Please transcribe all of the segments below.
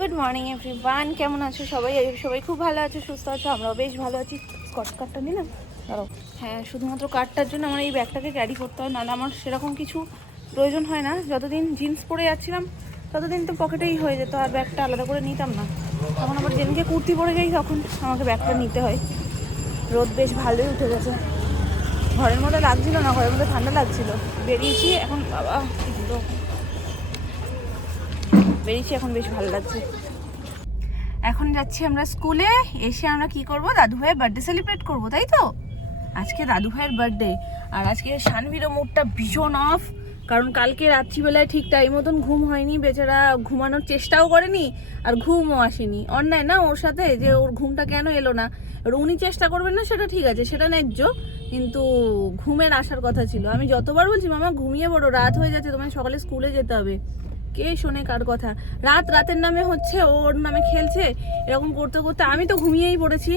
Good morning everyone, কেমন আছো সবাই? সবাই খুব ভালো আছো, সুস্থ আছো, আমরাও বেশ ভালো আছি। স্কচ কার্ডটা নিলাম দাঁড়াও। হ্যাঁ, শুধুমাত্র কার্ডটার জন্য আমার এই ব্যাগটাকে ক্যারি করতে হয়, নাহলে আমার সেরকম কিছু প্রয়োজন হয় না। যতদিন জিন্স পরে যাচ্ছিলাম ততদিন তো পকেটেই হয়ে যেত, আর ব্যাগটা আলাদা করে নিতাম না। তখন আবার যেদিনকে কুর্তি পরে যাই তখন আমাকে ব্যাগটা নিতে হয়। রোদ বেশ ভালোই উঠে গেছে, ঘরের মধ্যে লাগছিল না, ঘরের মধ্যে ঠান্ডা লাগছিল। বেরিয়েছি এখন, বাবা বেরিয়েছি এখন, বেশ ভালো লাগছে। এখন যাচ্ছি আমরা স্কুলে। এসে আমরা কি করব, দাদু ভাইয়ের বার্থডে সেলিব্রেট করব, তাই তো? আজকে দাদু ভাইয়ের বার্থডে, আর আজকে শানভীরও মুডটা ভীষণ অফ, কারণ কালকে রাত্রিবেলায় ঠিক টাইম মতন ঘুম হয়নি, বেচারা ঘুমানোর চেষ্টাও করেনি আর ঘুমও আসেনি। অন্যায় না ওর সাথে যে ওর ঘুমটা কেন এলো না? এবার উনি চেষ্টা করবেন না, সেটা ঠিক আছে, সেটা ন্যায্য, কিন্তু ঘুমের আসার কথা ছিল। আমি যতবার বলছি মামা ঘুমিয়ে পড়ো, রাত হয়ে যাচ্ছে, তোমায় সকালে স্কুলে যেতে হবে। কে শোনে কার কথা? রাতের নামে হচ্ছে, ওর নামে খেলছে, এরকম করতে করতে আমি তো ঘুমিয়েই পড়েছি।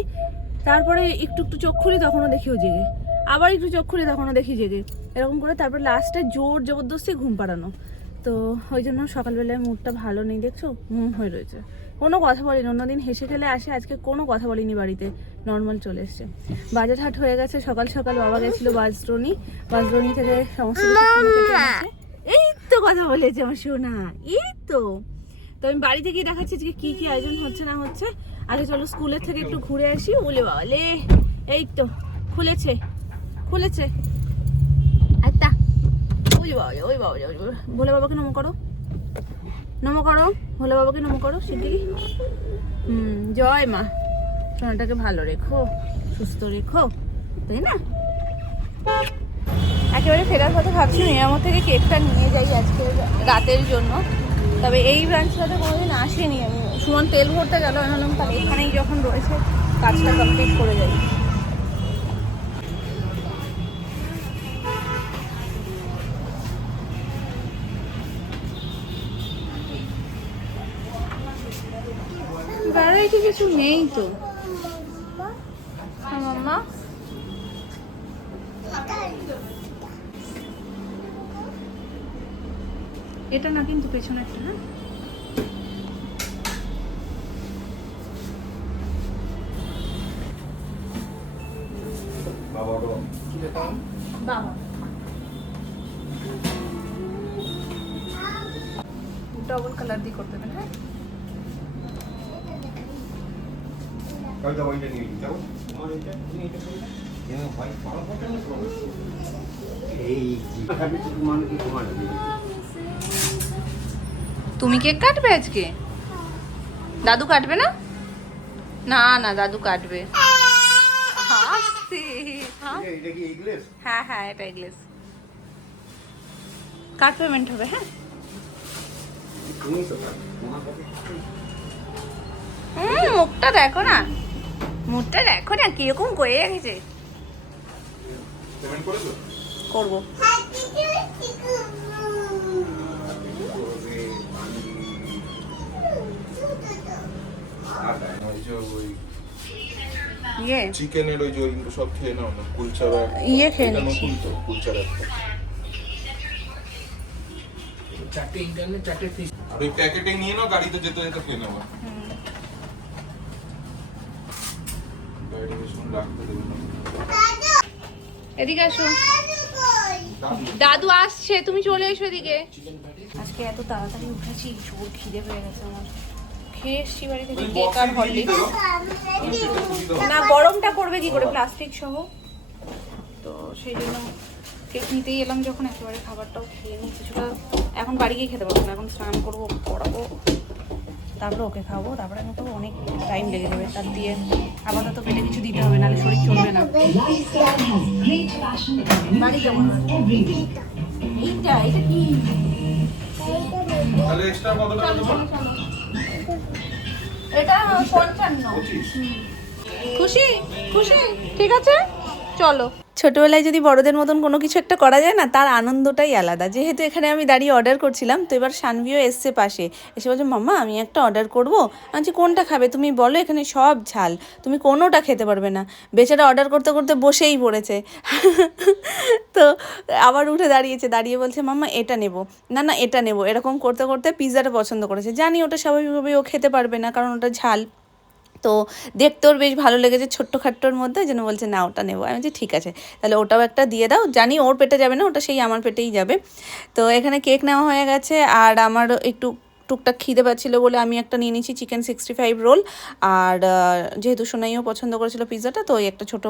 তারপরে একটু চোখ খুলি, তখনও দেখি ও জেগে, আবার একটু চোখ খুলি, তখনও দেখি জেগে, এরকম করে তারপর লাস্টে জোর জবরদস্তি ঘুম পাড়ানো। তো ওই জন্য সকালবেলায় মুডটা ভালো নেই, দেখছো হয়ে রয়েছে। কোনো কথা বলিনি, অন্যদিন হেসে খেলে আসে, আজকে কোনো কথা বলিনি বাড়িতে, নর্মাল চলে এসছে। বাজার হাট হয়ে গেছে, সকাল সকাল বাবা গেছিলো বাজরনি থেকে সমস্ত এই তো কথা বলেছে আমার সোনা, এই তো। তো আমি বাড়িতে গিয়ে দেখাচ্ছি আজকে কি কি আয়োজন হচ্ছে না হচ্ছে। আগে চলো স্কুলের থেকে একটু ঘুরে আসি। বলে বাবালে, এই তো খুলেছে একটা, ওই বাবা ভোলে বাবাকে নমো করো, ভোলে বাবাকে নমো করো শিগগিরি। জয় মা, সোনাটাকে ভালো রেখো, সুস্থ রেখো, তাই না? একেবারে ফেরার পথে ভাবছি মেরামত থেকে কেকটা নিয়ে যাই আজকে রাতের জন্য। তবে এই ব্রাঞ্চটাতে কোনোদিন আসেনি আমি। সুমন তেল ভরতে গেল, আমি ভাবলাম তাহলে এখানেই যখন রয়েছে কাজটা কমপ্লিট করে যাই। ভ্যারাইটি কিছু নেই তো মাম্মা। এটা না কিন্তু পেছনে একটা, হ্যাঁ বাবা ডবল কালার দিয়ে করতে দেবেন। হ্যাঁ তুমি কেক কাটবে আজকে? দাদু কাটবে না? না না, দাদু কাটবে। হ্যাঁ হ্যাঁ, এটা এগলেস। কার্ড পেমেন্ট হবে। হ্যাঁ মুখটা দেখো না, কিরকম করে রেখেছে। করবো। চিকেনের ওই যে সব খেয়ে নাও না, কুলচারা খেয়ে নিচ্ছি। কুলচারা চারটে পিস আর ওই প্যাকেটে নিয়ে নাও, গাড়িতে যেতে যেতে খেয়ে নেবো। এদিকে আসো, দাদু আসছে, তুমি চলে এসো এদিকে। আজকে এত তাড়াতাড়ি উঠেছি, জোর খিদে পেয়ে গেছে আমার। খেয়ে এসছি বাড়ি থেকে কেক আর হরলিক্স। না গরমটা করবে কি করে প্লাস্টিক সহ, তো সেই জন্য কেক নিতেই এলাম যখন, একেবারে খাবারটাও খেয়ে নিই কিছুটা। এখন বাড়ি গিয়ে খেতে পারবো না, এখন স্নান করবো, পড়াবো, তারপরে ওকে খাবো, তারপরে আমি তো অনেক টাইম লেগে যাবে। তার দিয়ে আপাতত পেটে কিছু দিতে হবে, নাহলে শরীর চলবে না। বাড়ি যাবো না। এটা কি এটা 55। খুশি ঠিক আছে, চলো। ছোটোবেলায় যদি বড়দের মতন কোনো কিছু একটা করা যায় না, তার আনন্দটাই আলাদা। যেহেতু এখানে আমি দাঁড়িয়ে অর্ডার করছিলাম, তো এবার সানভিও এসছে পাশে, এসে বলছে মাম্মা আমি একটা অর্ডার করবো। আমি বলছি কোনটা খাবে তুমি বলো, এখানে সব ঝাল, তুমি কোনোটা খেতে পারবে না। বেচারা অর্ডার করতে করতে বসেই পড়েছে। তো আবার উঠে দাঁড়িয়েছে, দাঁড়িয়ে বলছে মাম্মা এটা নেবো, না না এটা নেবো, এরকম করতে করতে পিৎজাটা পছন্দ করেছে। জানি ওটা স্বাভাবিকভাবেই ও খেতে পারবে না, কারণ ওটা ঝাল। তো দেখতে ওর বেশ ভালো লেগেছে ছোট্ট খাট্টোর মধ্যে, যেন বলছে না ওটা নেবো। আমি বলছি ঠিক আছে তাহলে ওটাও একটা দিয়ে দাও, জানি ওর পেটে যাবে না, ওটা সেই আমার পেটেই যাবে। তো এখানে কেক নেওয়া হয়ে গেছে, আর আমার একটু টুকটাক খিদে পাচ্ছিলো বলে আমি একটা নিয়ে নিয়েছি চিকেন 65 রোল। আর যেহেতু সোনাইও পছন্দ করেছিল পিৎজাটা, তো ওই একটা ছোটো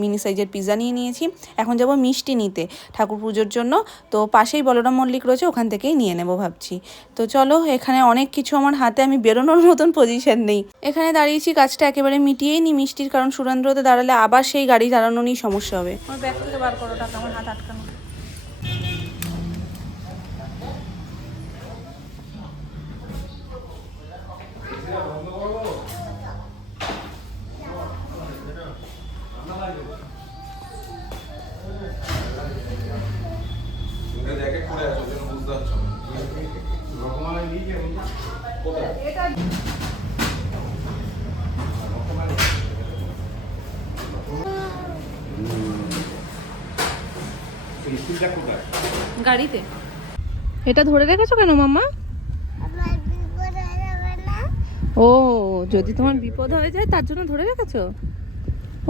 মিনি সাইজের পিৎজা নিয়ে নিয়েছি। এখন যাব মিষ্টি নিতে ঠাকুর পুজোর জন্য, তো পাশেই বলরাম মল্লিক রয়েছে, ওখান থেকেই নিয়ে নেব ভাবছি। তো চলো, এখানে অনেক কিছু আমার হাতে, আমি বেরোনোর মতন পজিশন নেই। এখানে দাঁড়িয়েছি, কাজটা একেবারে মিটিয়েই নি মিষ্টির, কারণ সুরেন্দ্রতে দাঁড়ালে আবার সেই গাড়ি দাঁড়ানো নিয়েই সমস্যা হবে। আমার ব্যাগ থেকে বার করো টাকা, আমার হাত আটকানো। জ্যাকেট পরে আছো যেন বুঝতে পারছো না। কোথায়? গাড়িতে এটা ধরে রেখেছো কেন মাম্মা? ও, যদি তোমার বিপদ হয়ে যায় তার জন্য ধরে রেখেছো?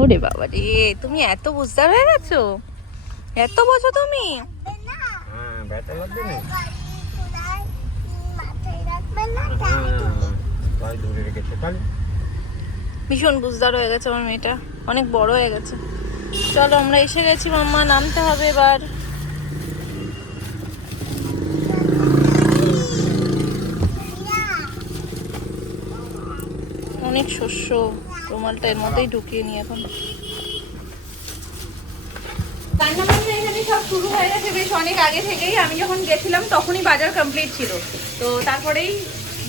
ওরে বাবা রে, তুমি এত বুঝদার হয়ে গেছো, এত বোঝো তুমি। ভীষণ বুঝদার হয়ে গেছে আমার মেয়েটা, অনেক বড় হয়ে গেছে। চলো আমরা এসে গেছি মাম্মা, নামতে হবে এবার। অনেক শস্য, রুমালটা এর মধ্যেই ঢুকিয়ে নি এখন। রান্নাবান্না এখানে সব শুরু হয়ে গেছে বেশ অনেক আগে থেকেই। আমি যখন গেছিলাম তখনই বাজার কমপ্লিট ছিল, তো তারপরেই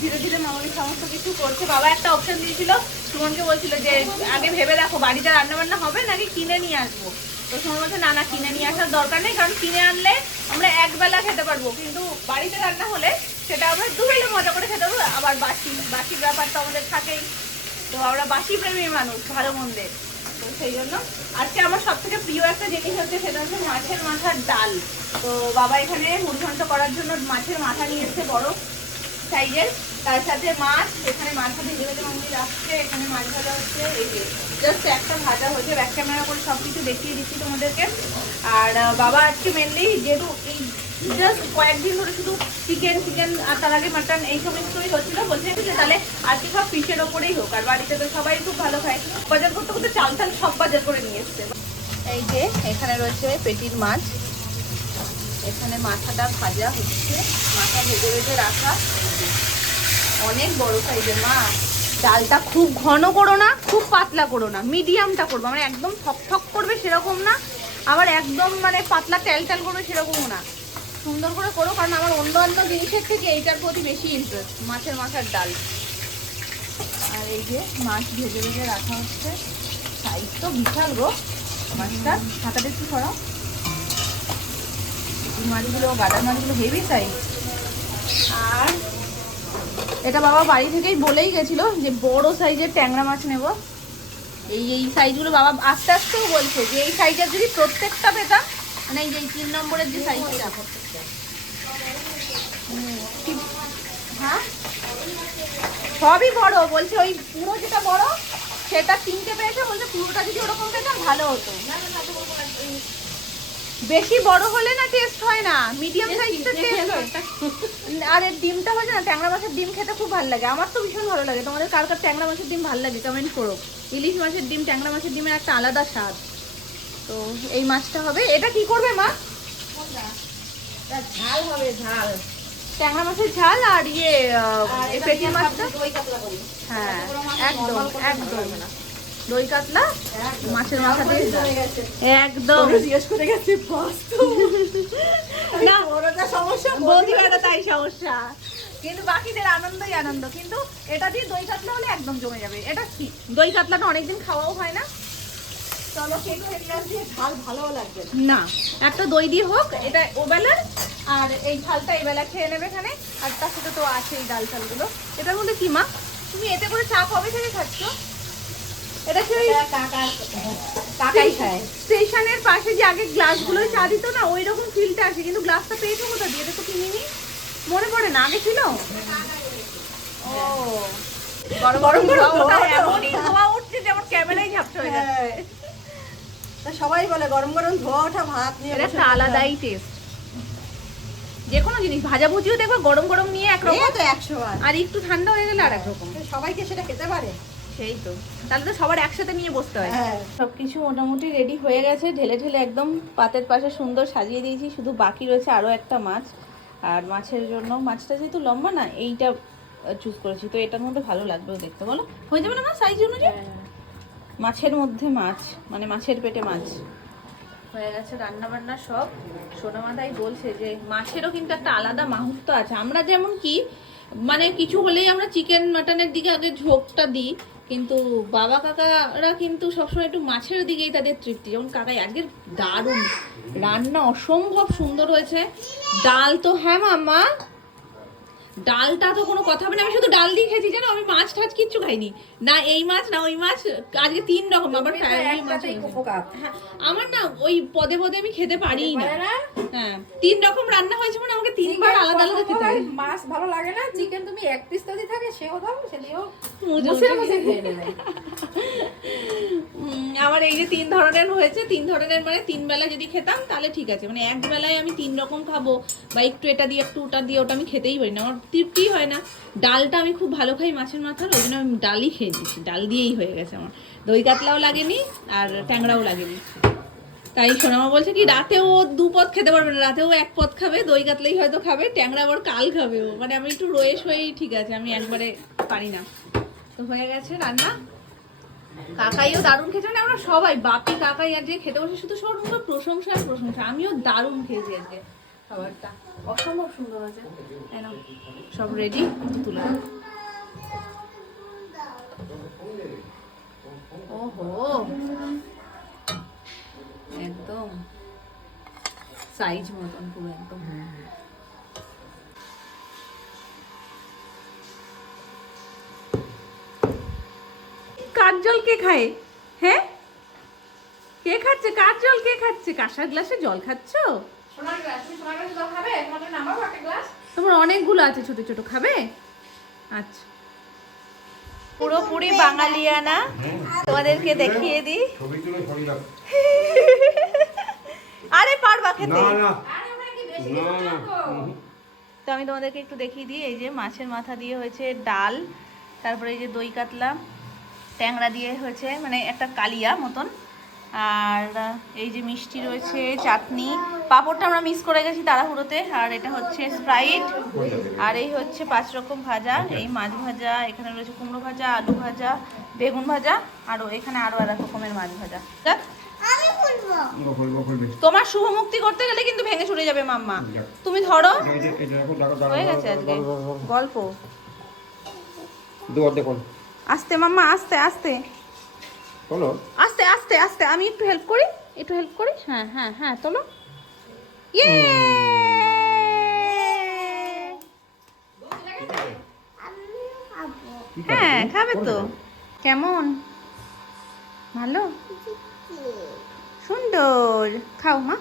ধীরে ধীরে মামনি সমস্ত কিছু করছে। বাবা একটা অপশন দিয়েছিল, সুমনকে বলছিল যে আগে ভেবে দেখো বাড়িতে রান্নাবান্না হবে নাকি কিনে নিয়ে আসবো। তো সুমন বলছে না না, কিনে নিয়ে আসার দরকার নেই, কারণ কিনে আনলে আমরা একবেলা খেতে পারবো, কিন্তু বাড়িতে রান্না হলে সেটা আমরা দুবেলা মজা করে খেতে পারবো। আবার বাসি ব্যাপারটা আমাদের থাকেই, তো আমরা বাসি প্রেমী মানুষ ভালো মন্দের। তো সেই জন্য আজকে আমার সব থেকে প্রিয় একটা জিনিস হচ্ছে, সেটা হচ্ছে মাছের মাথার ডাল। তো বাবা এখানে মুড়ঘণ্ট করার জন্য মাছের মাথা নিয়ে এসছে বড় সাইজের, তার সাথে মাছ। এখানে মাছটা ভেজে ভেজে মামনি রাখছে, এখানে মাছ ভাজা হচ্ছে, এই যে জাস্ট একটা ভাজা হচ্ছে। ব্যাক ক্যামেরা করে সব কিছু দেখিয়ে দিচ্ছি তোমাদেরকে। আর বাবা আজকে মেনলি যেহেতু এই জাস্ট কয়েকদিন ধরে শুধু চিকেন আর তার আগে মাটন এই সমস্তই হচ্ছিল, বলছে যে তাহলে আজকে সব ফিশের ওপরেই হোক, আর বাড়িতে তো সবাই খুব ভালো খায়। বাজার করতে করতে চাল সব বাজার করে নিয়ে এসছে। এই যে এখানে রয়েছে পেটির মাছ, এখানে মাথাটা ভাজা হচ্ছে, মাথা ভেজে ভেজে রাখা, অনেক বড় সাইজের মাছ। ডালটা খুব ঘন করো না, খুব পাতলা করো না, মিডিয়ামটা করবো, মানে একদম ঠক করবে সেরকম না, আবার একদম মানে পাতলা টেল করবে সেরকমও না, সুন্দর করে করো, কারণ আমার অন্য জিনিসের থেকে এইটার প্রতি বেশি ইন্টারেস্ট, মাছের মাথার ডাল। আর এই যে মাছ ভেজে ভেজে রাখা হচ্ছে, সাইজ তো বিশাল গো মাছটা, হাতাটা একটু সরাও। মাছগুলো গাদার মাছগুলো হেভি সাইজ। আর এটা বাবা বাড়ি থেকেই বলেই গেছিল যে বড় সাইজের ট্যাংরা মাছ নেব। এই সাইজগুলো বাবা আস্তে আস্তেও বলছে যে এই সাইজের যদি প্রত্যেকটা পেতাম, মানে এই যে 3 নম্বরের যে সাইজটা, হ্যাঁ সবই বড় বলছে, ওই পুরো যেটা বড় সেটা 3টে পেয়েছে, বলছে পুরোটা যদি ওরকম পেতাম ভালো হতো। বেশি বড় হলে না টেস্ট হয় না, মিডিয়াম সাইজটা টেস্ট হয়। আর এর ডিমটা হচ্ছে না, ট্যাংরা মাছের ডিম খেতে খুব ভালো লাগে, আমার তো ভীষণ ভালো লাগে। তোমাদের কার কার ট্যাংরা মাছের ডিম ভালো লাগে কমেন্ট করো। ইলিশ মাছের ডিম ট্যাংরা মাছের ডিমের একটা আলাদা স্বাদ। তো এই মাছটা হবে, এটা কি করবে মা? ঝাল হবে, ঝাল ট্যাংরা মাছের ঝাল আর পেটি মাছটা, হ্যাঁ একদম একদম দই কাতলা মাছের মাথা দিয়ে একদম জিজ্ঞেস করে গেছে না, ওরটা সমস্যা বৌদিরা তাই সমস্যা, কিন্তু বাকিদের আনন্দই আনন্দ। কিন্তু এটা দিয়ে দই কাতলা হলে একদম জমে যাবে। এটা কি দই কাতলাটা অনেকদিন খাওয়াও হয় না, চলো কেক খেতে আসি, ঝাল ভালো লাগবে না। না, একটা দই দিয়ে হোক, এটা ও বেলার, আর এই ঝালটা এই বেলা খেয়ে নেবে এখানে। আর তার সাথে তো আছে এই ডাল চালগুলো। এটা বলে কি মা, তুমি এতে করে চা কবে থেকে খাচ্ছ? এটা কি ওই কাকাই খায়। স্টেশনের পাশে যে আগে গ্লাসগুলোয় চা দিত না, ওই রকম ফিলটা আসে, কিন্তু গ্লাসটা পেয়েছো কোথা দিয়ে? এটা তো কিনিনি, মনে পড়ে না, আগে ছিল। ও গরম গরম ধোয়া এমনই ধোয়া উঠছে যেমন ক্যামেরায় ঝাপটা হয়ে যাচ্ছে। তা সবাই বলে গরম গরম ধোয়া ওঠা ভাত নিয়ে এটা বসে একটা আলাদাই টেস্ট। যে কোনো জিনিস ভাজা ভুজিও দেখবে গরম গরম নিয়ে একরকম, খেতে। তো 100 বার। আর একটু ঠান্ডা হয়ে গেলে আর একরকম। সবাইকে সেটা খেতে পারে। সেই তো, তাহলে তো সবার একসাথে নিয়ে বসতে হয়। হ্যাঁ। সবকিছু মোটামুটি রেডি হয়ে গেছে, ঢেলে ঢেলে একদম পাতের পাশে সুন্দর সাজিয়ে দিয়েছি। শুধু বাকি রয়েছে আরো একটা মাছ, আর মাছের জন্য, মাছটা যেহেতু লম্বা না, এইটা চুজ করেছি, তো এটার মধ্যে ভালো লাগবে দেখতে। বলো হয়ে যাবে না মা সাইজ অনুযায়ী? মাছের মধ্যে মাছ, মানে মাছের পেটে মাছ হয়ে গেছে। রান্না বান্না সব সোনা মাথায় বলছে যে মাছেরও কিন্তু একটা আলাদা মাহাত্ম্য আছে। আমরা যেমন কি মানে কিছু হলেই আমরা চিকেন মাটনের দিকে আগে ঝোঁকটা দিই, কিন্তু বাবা কাকারা কিন্তু সবসময় একটু মাছের দিকেই তাদের তৃপ্তি। যেমন কাকাই আজকের দারুণ রান্না, অসম্ভব সুন্দর হয়েছে। ডাল তো হ্যাঁ মাম্মা, ডালটা তো কোনো কথা হবে না, আমি শুধু ডাল দিয়ে খেয়েছি জানো, আমি মাছ টাছ কিচ্ছু খাইনি, না এই মাছ না ওই মাছ। আজকে 3 রকম আবার ফ্যামিলি মাছ হয়েছে। হ্যাঁ, আমার না ওই পদে পদে আমি খেতে পারি না। হ্যাঁ 3 রকম রান্না হয়েছে মানে আমাকে 3 বার আলাদা আলাদা খেতে হয়। মাছ ভালো লাগে না, চিকেন তুমি এক পিস যদি থাকে সেও দাও, সেদিও মুছে মুছে খেয়ে নেবে। আমার এই যে 3 ধরনের হয়েছে, 3 ধরনের মানে 3 বেলা যদি খেতাম তাহলে ঠিক আছে। মানে এক বেলায় আমি 3 রকম খাবো, বা একটু এটা দিয়ে একটু ওটা দিয়ে, ওটা আমি খেতেই পারি না, আমার তৃপ্তি হয় না। ডালটা আমি খুব ভালো খাই মাছের মাথার, ওই জন্য আমি ডালই খেয়ে নিচ্ছি, ডাল দিয়েই হয়ে গেছে আমার। দই কাতলাও লাগেনি আর ট্যাংরাও লাগেনি। তাই সোনামা বলছে কি রাতেও 2 পদ খেতে পারবে না, রাতেও 1 পদ খাবে, দই কাতলাই হয়তো খাবে, ট্যাংরা আবার কাল খাবে ও। মানে আমি একটু রয়ে শোয়েই ঠিক আছে, আমি একবারে পারি না। তো হয়ে গেছে রান্না। কাকাইও দারুণ খেয়েছে, মানে আমরা সবাই বাপি কাকাই আর যে খেতে বসে শুধু সব প্রশংসা আর প্রশংসা। আমিও দারুণ খেয়েছি আজকে, খাবারটা অসম্ভব সুন্দর হয়েছে। এনো সব রেডি, তুলে দাও। ওহো একদম সাইজ মতন পুরো একদম। কার জল কে খায়? হ্যাঁ কে খাচ্ছে কার জল? কে খাচ্ছে? কাঁসার গ্লাসে জল খাচ্ছ? তোমার অনেকগুলো আছে ছোট ছোট, খাবে? আচ্ছা পুরোপুরি বাঙালিয়ানা তোমাদেরকে দেখিয়ে দিই। আরে পারবা খেতে? তো আমি তোমাদেরকে একটু দেখিয়ে দিই। এই যে মাছের মাথা দিয়ে হয়েছে ডাল, তারপরে এই যে দই কাতলা, ট্যাংরা দিয়ে হয়েছে মানে একটা কালিয়া মতন, আর এই যে মিষ্টি রয়েছে, চাটনি, পাঁপড়টা আমরা মিস করে গেছি তাড়াহুড়োতে, আর এটা হচ্ছে স্প্রাইট, আর এই হচ্ছে 5 রকম ভাজা, এই মাছ ভাজা, এখানে রয়েছে কুমড়ো ভাজা, আলু ভাজা, বেগুন ভাজা, আরও এখানে আরও এক রকমের মাছ ভাজা। তোমার শুভ মুক্তি করতে গেলে কিন্তু ভেঙে চলে যাবে মাম্মা, তুমি ধরো। হয়ে গেছে আজকে গল্প। আস্তে মাম্মা, আস্তে আস্তে আস্তে আস্তে আস্তে, আমি একটু হেল্প করি, একটু হেল্প করি। হ্যাঁ হ্যাঁ হ্যাঁ তোলো। ইয়ে হ্যাঁ খাবে তো। কেমন? ভালো, সুন্দর, খাও মা।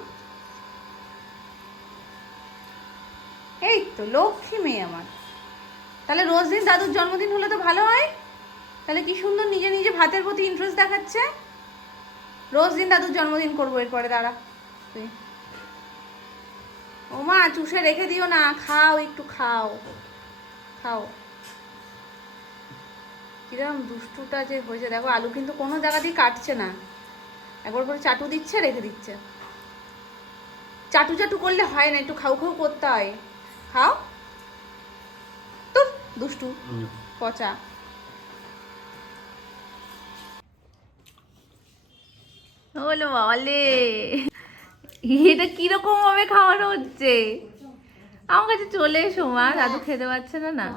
এই তো লক্ষ্মী মেয়ে আমার। তাহলে রোজ দিন দাদুর জন্মদিন হলে তো ভালো হয়। তাহলে কি সুন্দর নিজে নিজে ভাতের প্রতি ইন্টারেস্ট দেখাচ্ছে। রোজ দিন দাদুর জন্মদিন করবো এরপরে, দাঁড়া তুই। ও মা চুষে রেখে দিও না, খাও একটু, খাও খাও। কিরম দুষ্টুটা যে হয়েছে দেখো। আলু কিন্তু কোনো জায়গাতেই কাটছে না, একবার করে চাটু দিচ্ছে, রেখে দিচ্ছে। চাটু চাটু করলে হয় না, একটু খাও খাও করতে হয়। খাও তো, দুষ্টু পচা। বলো বলে এটা কিরকম ভাবে খাওয়ানো হচ্ছে? আমার কাছে চলে এসো মা, দাদু খেতে পারছে না। না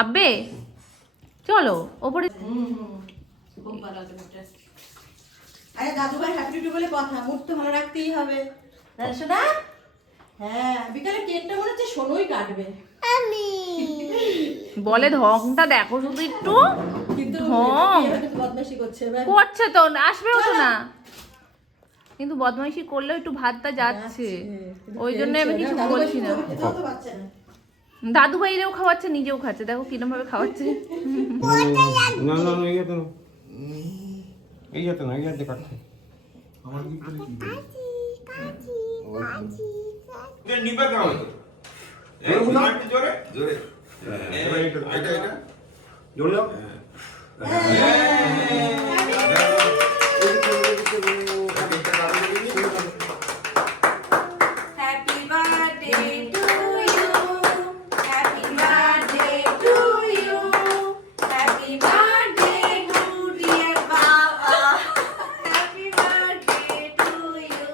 আব্বে চলো ওপরে। আরে দাদু ভাই হ্যাপি টু বলে কথা, মুড তো ভালো রাখতেই হবে। তাই শোনা? হ্যাঁ, বিকালে কেকটা মনে হচ্ছে সোনুই কাটবে। বলে ঢংটা দেখো শুধু একটু। কিন্তু ঢং এবার কিন্তু বদমাইশি করছে এবার। করছে তো, আসবেও তো না। কিন্তু বদমাইশি করলেও একটু ভাতটা যাচ্ছে, ওই জন্য আমি কিছু বলছি না। খেতেও তো পারছে না। দাদু ভাইরেও খাওয়াচ্ছে, নিজেও খাচ্ছে, দেখো কিরম ভাবে খাওয়াচ্ছে। না না না, এই তো এই তো না, এই তো কাটছে। আমার কি করে কি নিবা খাও তো এই মারতে জোরে জোরে এটা এটা জোরে দাও। Happy birthday to you. Happy birthday to you. Happy birthday to dear Baba. Happy birthday to you.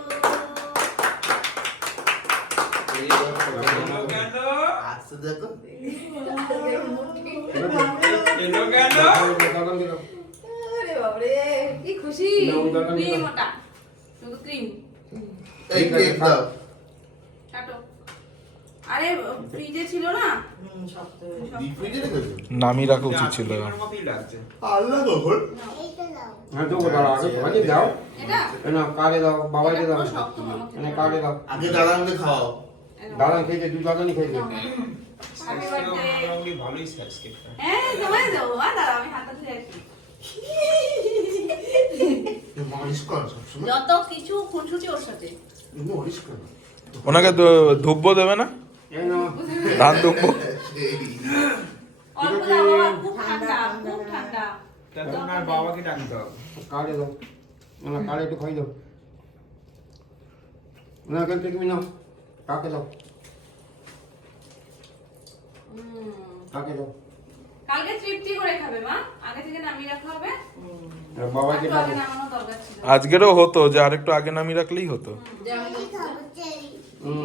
আরে বাবারে, কি খুশি। ক্রিম ওটা, শুধু ক্রিম। এই কেক দাও কাটো। আরে ফ্রিজে ছিল না। ফ্রিজে রেখেছো? নামিয়ে রাখা উচিত ছিল। আল্লাহ গো হ্যাঁ তো দাও, আগে দাও এটা না, কারে দাও, বাবাকে দাও, পুরো শক্ত মামা। মানে কারে দাও। আগে দাদাকে খাওয়াও। দাদা খেয়েছে, দুই দাদানি খেয়েছে। Happy birthday. ভালোই সাইজ কেকটা। হ্যাঁ, তোমায় দেবো। দাঁড়া, আমি হাতটা ধুয়ে আসি। মালিশ কর সবসময়। যত কিছু খুনসুটি ওর সাথে। মালিশ কর। ওনাকে ধুব্ব দেবে না, এই নাও। ধান ধুব্ব। অল্প দাও বাবা, খুব ঠান্ডা, খুব ঠান্ডা। তোমার বাবাকে ডাকতে হবে। কারে দাও, না কারে একটু খাই দাও। না কেন তুমি নাও, কাকে দাও, কাকে দাও। কালকে তৃপ্তি করে খাবে মা, আগে থেকে নামিয়ে রাখা হবে। আর বাবাকে একটু দাও। আগে নামানো দরকার ছিল। আজকেরও হতো যে আরেকটু আগে নামিয়ে রাখলেই হতো। কি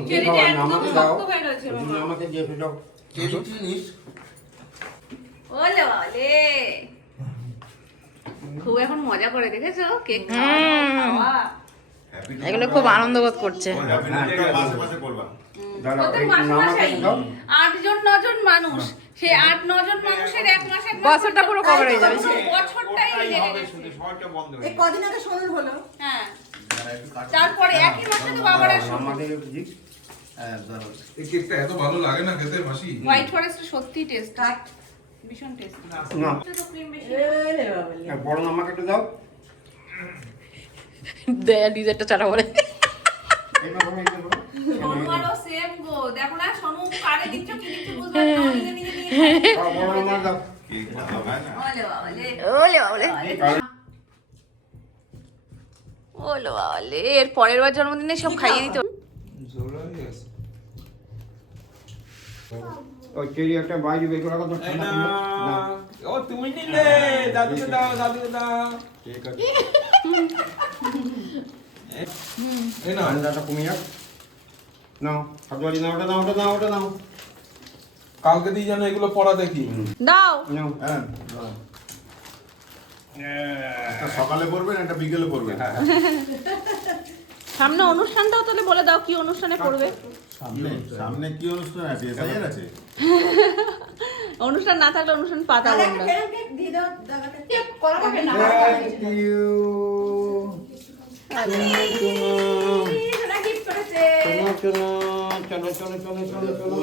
চেরিটা খাওয়ার? একদম আমাকে দাও, শক্ত হয়ে রয়েছে বাবা। আমাকে দিয়ে দাও। চেরি জিনিস ওলে বালে, খুব এখন মজা করে দেখেছো কেক খাওয়া। এগুলো খুব আনন্দ বোধ করছে। দাঁড়াও, প্রত্যেক এই মাসে আমাকে মাসেই দাও। 8 জন মানুষ, সেই 8-9 জন মানুষের এক মাস বছরটা পুরো cover হয়ে যাবে। বছরটাই লেগে গেছে। এই কদিন আগে সোনুর হলো। হ্যাঁ, তারপরে একই মাসে তো বাবার আসলো। আমাদের দিক। এই কেকটা এত ভালো লাগে না খেতে মাসি। হোয়াইট ফরেস্ট সত্যি টেস্ট, ভীষণ টেস্ট। না, তো ক্রিম বেশি। এরে বাবালে। আর বড় আমাকে একটু দাও। ডিজারটা চাটা বলে এটা বড়, এটা বড়। সোনুয়ারও সেম গো, দেখো না সোনু কারে দিচ্ছ কি দিচ্ছ বুঝতে পারছো না, নিজে নিজে নিয়ে খায়। বড় আমার দাও। ওলে বাবালে, ওলে বাবলে ওলে বাবলে, এর পরের বার জন্মদিনে সব খাইয়ে দিত। ওই চেরি একটা বাইরে বের করা কথা। ও তুমি নিলে, দাদুকে দাও, দাদুকে দাও। ঠিক আছে। এই না ঠান্ডাটা কমে যাক। নাও, হাতবাড়ি নাও, ওটা নাও, ওটা নাও, ওটা নাও। কালকে দিয়ে যেন এগুলো পড়া দেখি। দাও নাও। হ্যাঁ একটা সকালে করবেন একটা বিকেলে করবেন সামনে অনুষ্ঠানটাও তাহলে বলে দাও কি অনুষ্ঠানে করবে। সামনে সামনে কি অনুষ্ঠান আছে এসআইআর আছে অনুষ্ঠান না থাকলে অনুষ্ঠান পাতা আর একটা বন্ধ। ফেরত কেক দিয়ে দাও দাদাকে। কলা পাবে না। Thank you. সোনা গিফট করেছে। চলো, চলো, চলো, চলো, চলো, চলো।